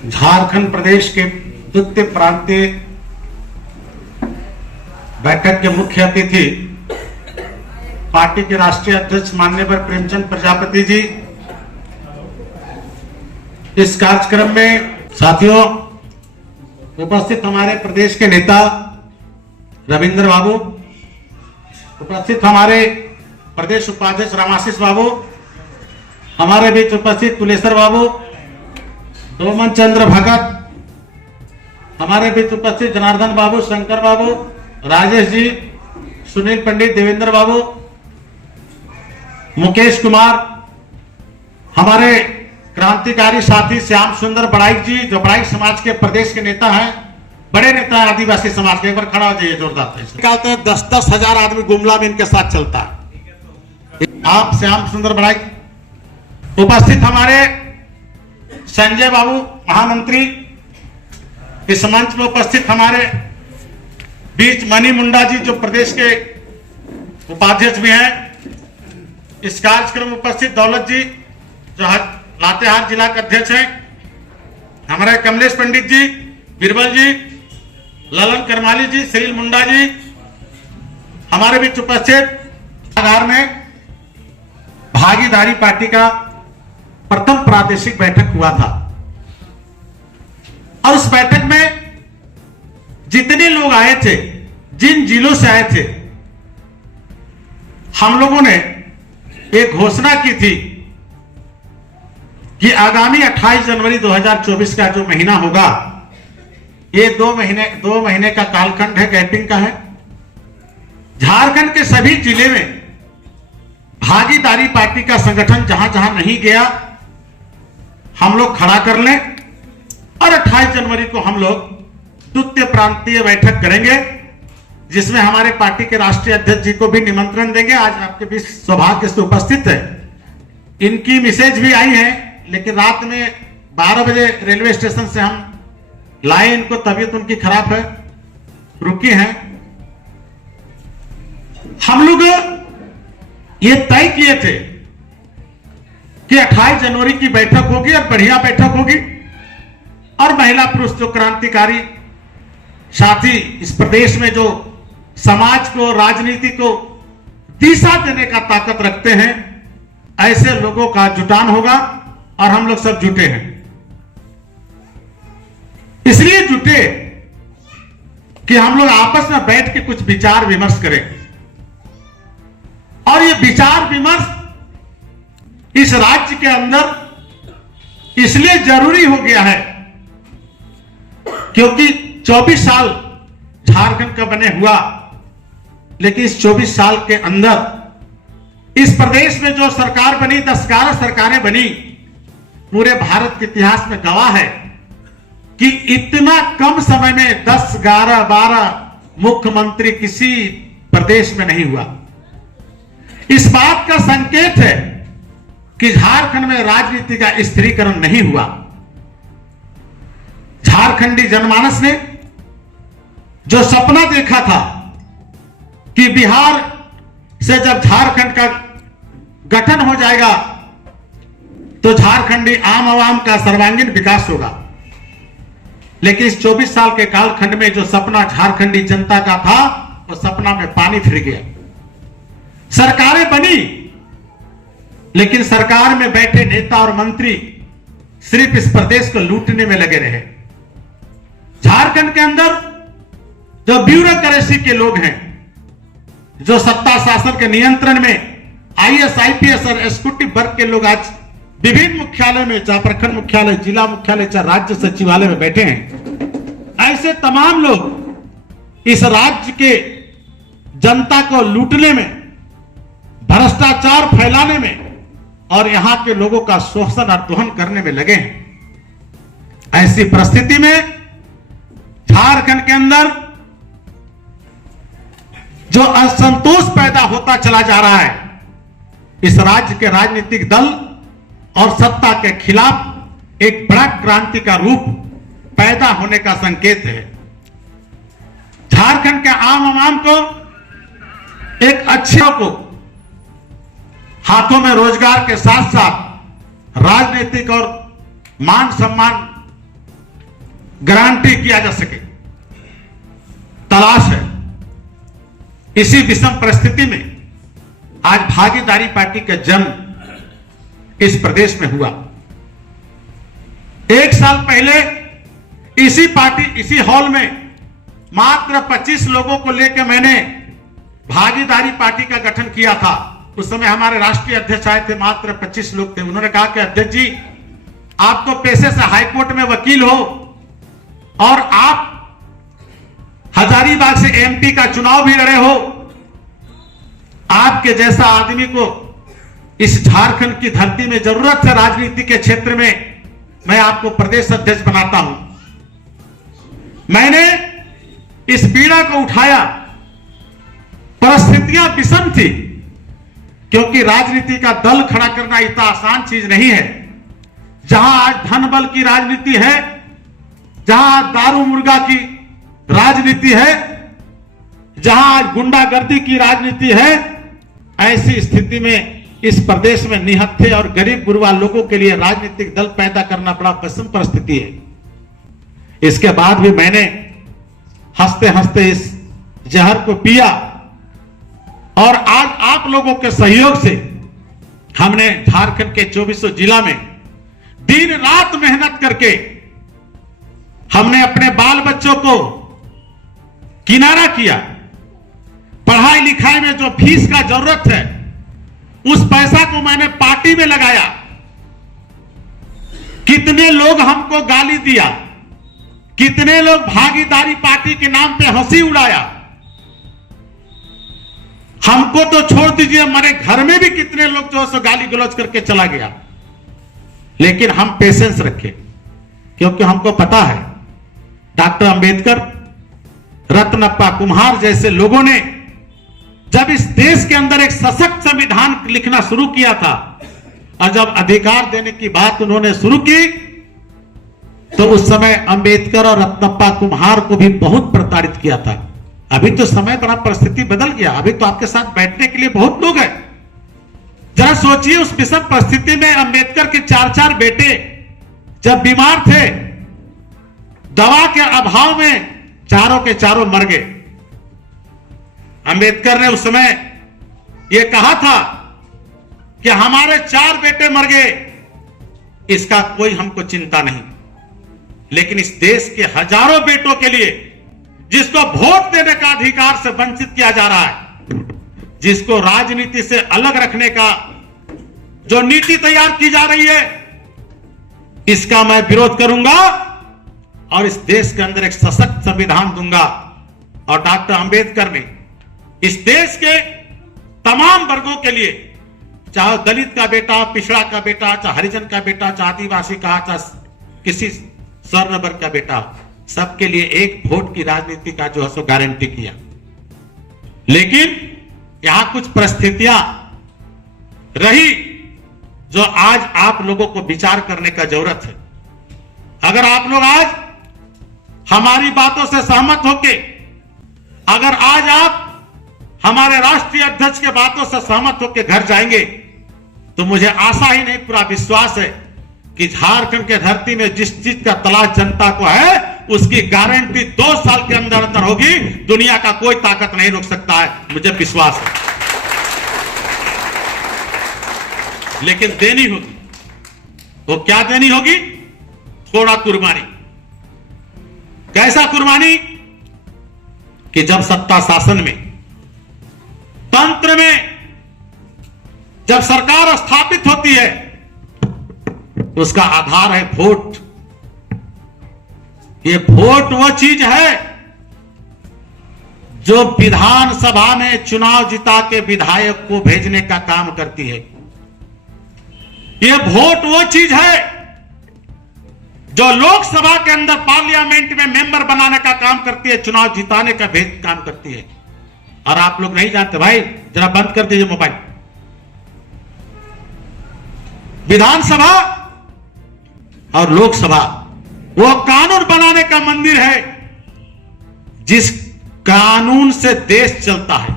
झारखंड प्रदेश के द्वितीय प्रांतीय बैठक के मुख्य अतिथि पार्टी के राष्ट्रीय अध्यक्ष माननीय प्रेमचंद प्रजापति जी, इस कार्यक्रम में साथियों उपस्थित हमारे प्रदेश के नेता रविंद्र बाबू, उपस्थित हमारे प्रदेश उपाध्यक्ष रामाशीष बाबू, हमारे बीच उपस्थित तुलेश्वर बाबू, डोमन चंद्र भगत, हमारे बीच उपस्थित जनार्दन बाबू, शंकर बाबू, राजेश जी, सुनील पंडित, देवेंद्र बाबू, मुकेश कुमार, हमारे क्रांतिकारी साथी श्याम सुंदर बड़ाइक जी, जो बड़ाइक समाज के प्रदेश के नेता हैं, बड़े नेता है आदिवासी समाज के। एक बार खड़ा हो जाइए जोरदार से। निकालते हैं 10-10 हजार आदमी गुमला में इनके साथ चलता है। आप श्याम सुंदर बड़ाइक, उपस्थित हमारे संजय बाबू महामंत्री, इस मंच में उपस्थित हमारे बीच मनी मुंडा जी जो प्रदेश के उपाध्यक्ष भी हैं, इस कार्यक्रम में उपस्थित दौलत जी जो लातेहार जिला के अध्यक्ष हैं, हमारे कमलेश पंडित जी, बीरबल जी, ललन करमाली जी, सलील मुंडा जी, हमारे बीच उपस्थित में भागीदारी पार्टी का प्रथम प्रादेशिक बैठक हुआ था और उस बैठक में जितने लोग आए थे, जिन जिलों से आए थे, हम लोगों ने एक घोषणा की थी कि आगामी 28 जनवरी 2024 का जो महीना होगा, ये 2 महीने का कालखंड है, गैपिंग का है। झारखंड के सभी जिले में भागीदारी पार्टी का संगठन जहां जहां नहीं गया, हम लोग खड़ा कर लें और 28 जनवरी को हम लोग द्वितीय प्रांतीय बैठक करेंगे, जिसमें हमारे पार्टी के राष्ट्रीय अध्यक्ष जी को भी निमंत्रण देंगे। आज आपके बीच सौभाग्य से उपस्थित है। इनकी मैसेज भी आई है, लेकिन रात में 12 बजे रेलवे स्टेशन से हम लाए इनको, तबीयत उनकी खराब है, रुकी हैं। हम लोग ये तय किए थे कि 28 जनवरी की बैठक होगी और बढ़िया बैठक होगी और महिला पुरुष जो क्रांतिकारी साथी इस प्रदेश में जो समाज को, राजनीति को दिशा देने का ताकत रखते हैं, ऐसे लोगों का जुटान होगा और हम लोग सब जुटे हैं। इसलिए जुटे कि हम लोग आपस में बैठ के कुछ विचार विमर्श करें और ये विचार विमर्श इस राज्य के अंदर इसलिए जरूरी हो गया है क्योंकि 24 साल झारखंड का बने हुआ, लेकिन इस 24 साल के अंदर इस प्रदेश में जो सरकार बनी, 10-11 सरकारें बनी, पूरे भारत के इतिहास में गवाह है कि इतना कम समय में 10, 11, 12 मुख्यमंत्री किसी प्रदेश में नहीं हुआ। इस बात का संकेत है कि झारखंड में राजनीति का स्त्रीकरण नहीं हुआ। झारखंडी जनमानस ने जो सपना देखा था कि बिहार से जब झारखंड का गठन हो जाएगा तो झारखंडी आम आवाम का सर्वांगीण विकास होगा, लेकिन इस 24 साल के कालखंड में जो सपना झारखंडी जनता का था, वो सपना में पानी फिर गया। सरकारें बनी, लेकिन सरकार में बैठे नेता और मंत्री सिर्फ इस प्रदेश को लूटने में लगे रहे। झारखंड के अंदर जो ब्यूरोक्रेसी के लोग हैं, जो सत्ता शासन के नियंत्रण में IAS, IPS और एग्जीक्यूटिव वर्ग के लोग आज विभिन्न मुख्यालय में, चाहे प्रखंड मुख्यालय, जिला मुख्यालय, चाहे राज्य सचिवालय में बैठे हैं, ऐसे तमाम लोग इस राज्य के जनता को लूटने में, भ्रष्टाचार फैलाने में और यहां के लोगों का शोषण और दोहन करने में लगे हैं। ऐसी परिस्थिति में झारखंड के अंदर जो असंतोष पैदा होता चला जा रहा है, इस राज्य के राजनीतिक दल और सत्ता के खिलाफ एक बड़ा क्रांति का रूप पैदा होने का संकेत है। झारखंड के आम आवाम को, एक अच्छे को हाथों में रोजगार के साथ साथ राजनीतिक और मान सम्मान गारंटी किया जा सके, तलाश है। इसी विषम परिस्थिति में आज भागीदारी पार्टी का जन्म इस प्रदेश में हुआ। 1 साल पहले इसी हॉल में मात्र 25 लोगों को लेकर मैंने भागीदारी पार्टी का गठन किया था। उस समय हमारे राष्ट्रीय अध्यक्ष आए थे, मात्र 25 लोग थे। उन्होंने कहा कि अध्यक्ष जी, आप तो पेशे से हाईकोर्ट में वकील हो और आप हजारीबाग से एमपी का चुनाव भी लड़े हो, आपके जैसा आदमी को इस झारखंड की धरती में जरूरत है। राजनीति के क्षेत्र में मैं आपको प्रदेश अध्यक्ष बनाता हूं। मैंने इस पीड़ा को उठाया। परिस्थितियां विषम थी, क्योंकि राजनीति का दल खड़ा करना इतना आसान चीज नहीं है। जहां आज धन बल की राजनीति है, जहां दारू मुर्गा की राजनीति है, जहां आज गुंडागर्दी की राजनीति है, ऐसी स्थिति में इस प्रदेश में निहत्थे और गरीब गुरबा लोगों के लिए राजनीतिक दल पैदा करना बड़ा विषम परिस्थिति है। इसके बाद भी मैंने हंसते हंसते इस जहर को पिया और आज आप लोगों के सहयोग से हमने झारखंड के 2400 जिला में दिन रात मेहनत करके हमने अपने बाल बच्चों को किनारा किया। पढ़ाई लिखाई में जो फीस का जरूरत है, उस पैसा को मैंने पार्टी में लगाया। कितने लोग हमको गाली दिया, कितने लोग भागीदारी पार्टी के नाम पे हंसी उड़ाया। हमको तो छोड़ दीजिए, हमारे घर में भी कितने लोग जो है गाली गलौज करके चला गया। लेकिन हम पेशेंस रखे, क्योंकि हमको पता है डॉक्टर अंबेडकर, रत्नप्पा कुम्हार जैसे लोगों ने जब इस देश के अंदर एक सशक्त संविधान लिखना शुरू किया था और जब अधिकार देने की बात उन्होंने शुरू की, तो उस समय अंबेडकर और रत्नप्पा कुम्हार को भी बहुत प्रताड़ित किया था। अभी तो समय बड़ा परिस्थिति बदल गया। अभी तो आपके साथ बैठने के लिए बहुत लोग हैं। जरा सोचिए, उस विषम परिस्थिति में अंबेडकर के 4 बेटे जब बीमार थे, दवा के अभाव में चारों के चारों मर गए। अंबेडकर ने उस समय यह कहा था कि हमारे 4 बेटे मर गए, इसका कोई हमको चिंता नहीं। लेकिन इस देश के हजारों बेटों के लिए, जिसको वोट देने का अधिकार से वंचित किया जा रहा है, जिसको राजनीति से अलग रखने का जो नीति तैयार की जा रही है, इसका मैं विरोध करूंगा और इस देश के अंदर एक सशक्त संविधान दूंगा। और डॉक्टर अंबेडकर ने इस देश के तमाम वर्गों के लिए, चाहे दलित का बेटा, पिछड़ा का बेटा, चाहे हरिजन का बेटा, चाहे आदिवासी का, चाहे किसी स्वर्ण वर्ग का बेटा, सबके लिए एक वोट की राजनीति का जो है सो गारंटी किया। लेकिन यहां कुछ परिस्थितियां रही जो आज आप लोगों को विचार करने का जरूरत है। अगर आप लोग आज हमारी बातों से सहमत होके, अगर आज आप हमारे राष्ट्रीय अध्यक्ष के बातों से सहमत होकर घर जाएंगे, तो मुझे आशा ही नहीं, पूरा विश्वास है कि झारखंड के धरती में जिस चीज का तलाश जनता को है, उसकी गारंटी 2 साल के अंदर अंदर होगी। दुनिया का कोई ताकत नहीं रोक सकता है, मुझे विश्वास है। लेकिन देनी होगी। वो क्या देनी होगी? थोड़ा कुर्बानी। कैसा कुर्बानी? कि जब सत्ता शासन में, तंत्र में जब सरकार स्थापित होती है, उसका आधार है वोट। ये वोट वो चीज है जो विधानसभा में चुनाव जिता के विधायक को भेजने का काम करती है। ये वोट वो चीज है जो लोकसभा के अंदर पार्लियामेंट में मेंबर बनाने का काम करती है, चुनाव जिताने का काम करती है। और आप लोग नहीं जानते भाई, जरा बंद कर दीजिए मोबाइल। विधानसभा और लोकसभा वो कानून बनाने का मंदिर है, जिस कानून से देश चलता है।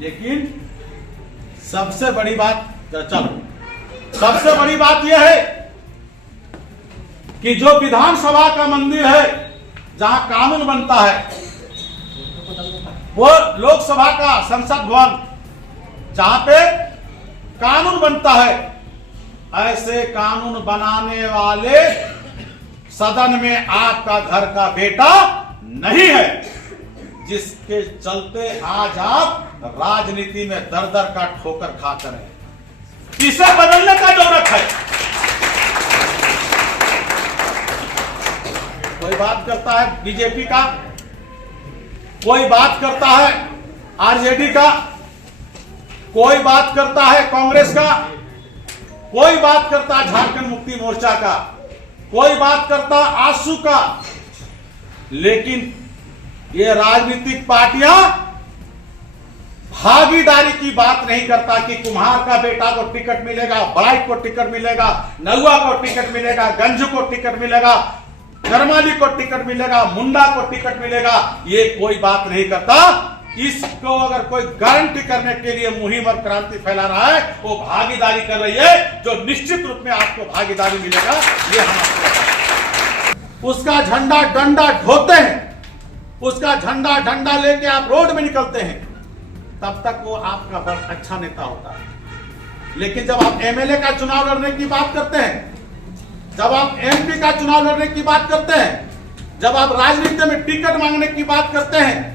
लेकिन सबसे बड़ी बात, चलो सबसे बड़ी बात यह है कि जो विधानसभा का मंदिर है जहां कानून बनता है, वो लोकसभा का संसद भवन जहां पे कानून बनता है, ऐसे कानून बनाने वाले सदन में आपका घर का बेटा नहीं है, जिसके चलते आज आप राजनीति में दर दर का ठोकर खाकर हैं। इसे बदलने का जरूरत है। कोई बात करता है बीजेपी का, कोई बात करता है आरजेडी का, कोई बात करता है कांग्रेस का, कोई बात करता है झारखंड मुक्ति मोर्चा का, कोई बात करता आजसू का, लेकिन ये राजनीतिक पार्टियां भागीदारी की बात नहीं करता कि कुम्हार का बेटा को टिकट मिलेगा, बड़ाइक को टिकट मिलेगा, नलुआ को टिकट मिलेगा, गंज को टिकट मिलेगा, करमाली को टिकट मिलेगा, मुंडा को टिकट मिलेगा। ये कोई बात नहीं करता। इसको अगर कोई गारंटी करने के लिए मुहिम और क्रांति फैला रहा है, वो भागीदारी कर रही है, जो निश्चित रूप में आपको भागीदारी मिलेगा, ये हम आपको बताएं। उसका झंडा डंडा ढोते हैं, उसका झंडा डंडा लेके आप रोड में निकलते हैं, तब तक वो आपका बहुत अच्छा नेता होता है। लेकिन जब आप एमएलए का चुनाव लड़ने की बात करते हैं, जब आप एमपी का चुनाव लड़ने की बात करते हैं, जब आप राजनीति में टिकट मांगने की बात करते हैं,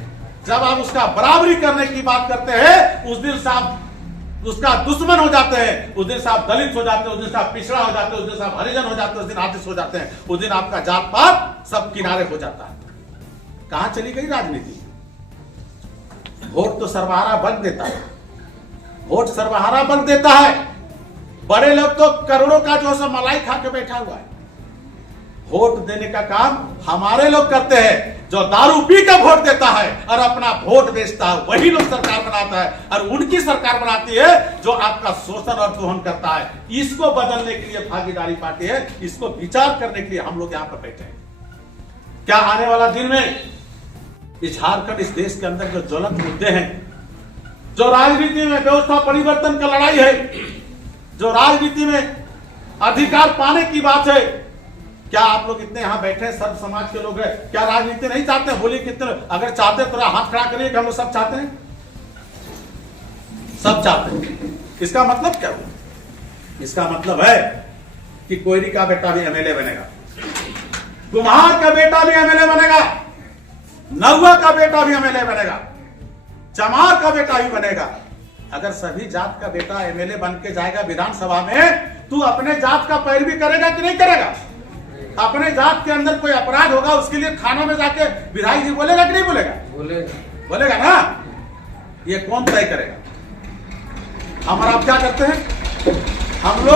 जब आप उसका बराबरी करने की बात करते हैं, उस दिन से आप उसका दुश्मन हो जाते हैं, उस दिन से आप दलित हो जाते हैं, उस दिन से आप पिछड़ा हो जाते हैं, उस दिन से आप हरिजन हो जाते हैं, उस दिन आर्टिस्ट हो जाते हैं, उस दिन आपका जात पात सब किनारे हो जाता है। कहां चली गई राजनीति? वोट तो सर्वहारा बन देता है, वोट सर्वहारा बन देता है। बड़े लोग तो करोड़ों का जो सब मलाई खा के बैठा हुआ है। वोट देने का काम हमारे लोग करते हैं। जो दारू पी के वोट देता है और अपना वोट बेचता है, वही लोग सरकार बनाता है, और उनकी सरकार बनाती है जो आपका शोषण और दोहन करता है। इसको बदलने के लिए भागीदारी पार्टी है, इसको विचार करने के लिए हम लोग यहां पर बैठे हैं। क्या आने वाला दिन में इस झारखंड, इस देश के अंदर जो ज्वलंत मुद्दे हैं, जो राजनीति में व्यवस्था परिवर्तन का लड़ाई है, जो राजनीति में अधिकार पाने की बात है, क्या आप लोग इतने यहां बैठे सर्व समाज के लोग हैं, क्या राजनीति नहीं चाहते? बोलिए कितने, अगर चाहते तो हाथ खड़ा करिए कि हम लोग सब चाहते हैं, सब चाहते हैं। इसका मतलब क्या हुआ? इसका मतलब है कि कोयरी का बेटा भी एमएलए बनेगा, कुम्हार का बेटा भी एमएलए बनेगा, नलुआ का बेटा भी एमएलए बनेगा, चमार का बेटा भी बनेगा। अगर सभी जात का बेटा एमएलए बन के जाएगा विधानसभा में, तू अपने जात का पैरवी करेगा कि नहीं करेगा? अपने जात के अंदर कोई अपराध होगा, उसके लिए थाना में जाके विधायक जी बोलेगा कि नहीं बोलेगा? बोलेगा ना। ये कौन तय करेगा? हम और आप क्या करते हैं? हम लोग